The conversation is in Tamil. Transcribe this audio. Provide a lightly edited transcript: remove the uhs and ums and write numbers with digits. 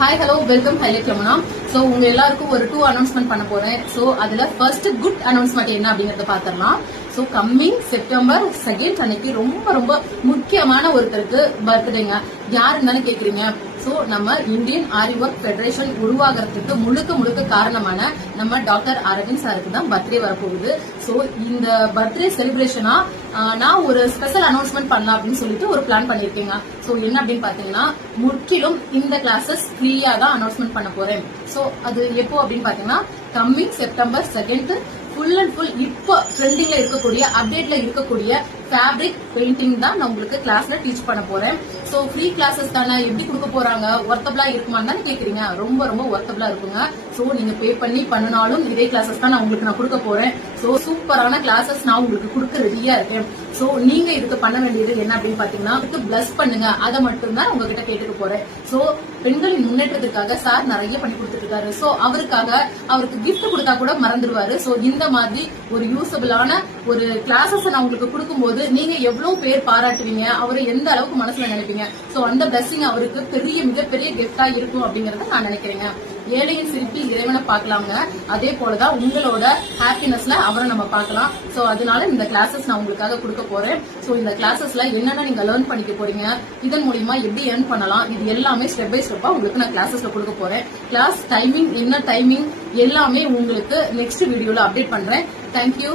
Hi, hello, welcome, highlight Yamuna. So, உங்க எல்லாருக்கும் ஒரு 2 அனௌன்ஸ்மெண்ட் பண்ண போறேன். So, அதுல ஃபர்ஸ்ட் குட் அனௌன்ஸ்மெண்ட் என்ன அப்படிங்கறத பாத்திரலாம். So, கம்மிங் செப்டம்பர் 2 அன்னைக்கு ரொம்ப முக்கியமான ஒருத்தருக்கு பர்த்டேங்க. யார் இருந்தாலும் கேக்குறீங்க. சோ நம்ம இந்தியன் ஆரி ஒர்க் ஃபெடரேஷன் உருவாகிறதுக்கு முழுக்க காரணமான நம்ம டாக்டர் அரவிந்த் சாருக்கு தான் பர்த்டே வரப்போகுது. சோ இந்த பர்த்டே செலிப்ரேஷனா நான் ஒரு ஸ்பெஷல் அனௌன்ஸ்மெண்ட் பண்ணலாம் அப்படின்னு சொல்லிட்டு ஒரு பிளான் பண்ணிருக்கேங்க. சோ என்ன அப்படின்னு பாத்தீங்கன்னா முற்றிலும் இந்த கிளாஸஸ் ஃப்ரீயா தான் அனௌன்ஸ்மெண்ட் பண்ண போறேன். சோ அது எப்போ அப்படின்னு பாத்தீங்கன்னா coming September 2 full and full இப்போ ட்ரெண்டிங்ல இருக்கக்கூடிய அப்டேட்ல இருக்கக்கூடிய ஃபேப்ரிக் பெயிண்டிங் தான் நான் உங்களுக்கு கிளாஸ்ல டீச் பண்ண போறேன். சோ ஃப்ரீ கிளாஸஸ் தானே எப்படி கொடுக்க போறாங்க, ஒர்த்தபிளா இருக்குமான்னு தான் கேக்குறீங்க. ரொம்ப ஒர்த்தபிளா இருக்குங்க. சோ நீங்க பே பண்ணி பண்ணினாலும் இதே கிளாஸஸ் தான் நான் உங்களுக்கு நான் கொடுக்க போறேன். சோ சூப்பரான கிளாஸஸ் நான் உங்களுக்கு கொடுக்க ரெடியா இருக்கேன். சோ நீங்க இதுக்கு பண்ண வேண்டியது என்ன அப்படின்னு பாத்தீங்கன்னா பிளஸ் பண்ணுங்க, அதை மட்டும் தான் உங்ககிட்ட கேட்டுக்க போறேன். சோ பெண்களின் முன்னேற்றத்துக்காக சார் நிறைய பண்ணி கொடுத்துட்டு இருக்காரு. சோ அவருக்கு கிஃப்ட் கொடுத்தா கூட மறந்துடுவாரு. சோ இந்த மாதிரி ஒரு யூசபிளான ஒரு கிளாஸஸ் நான் உங்களுக்கு கொடுக்கும்போது நீங்க எவ்வளவு பேர் பாராட்டுவீங்க, அவரை எந்த அளவுக்கு மனசுல நினைப்பீங்க. சோ அந்த பிளஸிங் அவருக்கு மிகப்பெரிய கிஃப்டா இருக்கும் அப்படிங்கறத நான் நினைக்கிறேங்க. ஏழையின் சிரிப்பில் இறைவனை பார்க்கலாங்க. அதே போலதான் உங்களோட ஹாப்பினஸ்ல அவரை நம்ம பார்க்கலாம். சோ அதனால இந்த கிளாஸஸ் நான் உங்களுக்காக கொடுக்க போறேன். சோ இந்த கிளாஸஸ்ல என்னென்ன நீங்க லேர்ன் பண்ணிக்க போறீங்க, இதன் மூலியமா எப்படி ஏர்ன் பண்ணலாம், இது எல்லாமே ஸ்டெப் பை ஸ்டெப்பா உங்களுக்கு நான் கிளாஸஸ்ல கொடுக்க போறேன். கிளாஸ் டைமிங், என்ன டைமிங் எல்லாமே உங்களுக்கு நெக்ஸ்ட் வீடியோல அப்டேட் பண்றேன். தேங்க்யூ.